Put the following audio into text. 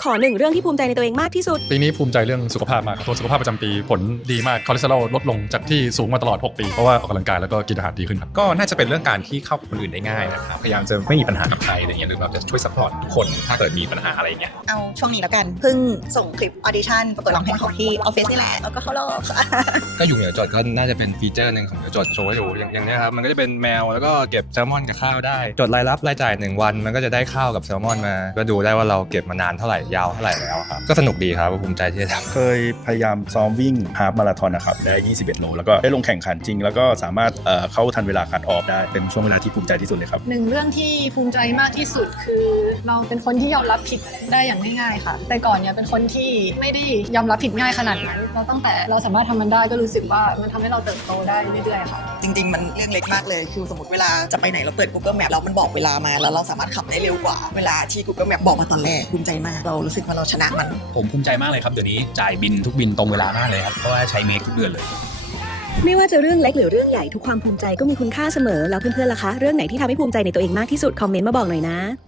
ขอหนึ่งเรื่องที่ภูมิใจในตัวเองมากที่สุด ปีนี้ภูมิใจเรื่องสุขภาพมากครับตัวจสุขภาพประจำปีผลดีมากคอเลสเตอรอลลดลงจากที่สูงมาตลอด 6 ปี เพราะว่าออกกำลังกายแล้วก็กินอาหารดีขึ้นครับก็น่าจะเป็นเรื่องการที่เข้ากับคนอื่นได้ง่ายนะครับพยายามจะไม่มีปัญหากับใครอะไรเงี้ยหรือแบบจะช่วยซัพพอร์ตทุกคนถ้าเกิดมีปัญหาอะไรเงี้ยเอาช่วงนี้แล้วกันเพิ่งส่งคลิปออดิชั่นประกวดร้องเพลงของที่ออฟฟิศนี่แหละแล้วก็เข้ารอบค่ะก็อยู่เหนือจดก็น่าจะเป็นฟีเจอร์หนึ่งของเหนือจดโชว์ให้ดูอย่างอย่างเนี้ยครับมันก็จะเป็นแมวแล้วก็เก็บแซลมอนกับข้าวได้จดรายรับรายจ่ายหนึ่งวัน มันก็จะได้ข้าวกับแซลมอนมา ก็ดูได้ว่าเราเก็บมานานเท่าไหร่ยาวเท่าไหร่แล้วครับ ก็สนุกดีครับภูมิใจที่จะทำ เคยพยายามซ้อมวิ่งฮาล์ฟมาราธอนนะครับได้ 21 โล แล้วก็ได้ลงแข่งขันจริง แล้วก็สามารถเอ่อเข้าทันเวลาคัดออฟได้ เป็นช่วงเวลาที่ภูมิใจที่สุดเลยครับ หนึ่งเรื่องที่ภูมิใจมากที่สุดคือเราเป็นคนที่ยอมรับผิดได้อย่างง่ายๆค่ะ แต่ก่อนเนี่ยเป็นคนที่ไม่ได้ยอมรับผิดง่ายขนาดนั้นเราตั้งแต่เราสามารถทำมันได้ก็รู้สึกว่ามันทำให้เราเติบโตได้เรื่อยๆค่ะ จริง ๆ มันเรื่องเล็กมากเลย คือสมมติเวลาจะไปไหนเราเปิด Google Map แล้วมันบอกเวลามา แล้วเราสามารถขับได้เร็วกว่า เวลาที่ Google Map บอกมาตอนแรกภูมิใจมากเรารู้สึกว่าเราชนะมัน ผมภูมิใจมากเลยครับเดี๋ยวนี้จ่ายบินทุกบินตรงเวลามากเลยครับเพราะว่าใช้เมคทุกเดือนเลย ไม่ว่าจะเรื่องเล็กหรือเรื่องใหญ่ทุกความภูมิใจก็มีคุณค่าเสมอแล้วเพื่อนๆล่ะคะ เรื่องไหนที่ทำให้ภูมิใจในตัวเองมากที่สุดคอมเมนต์มาบอกหน่อยนะ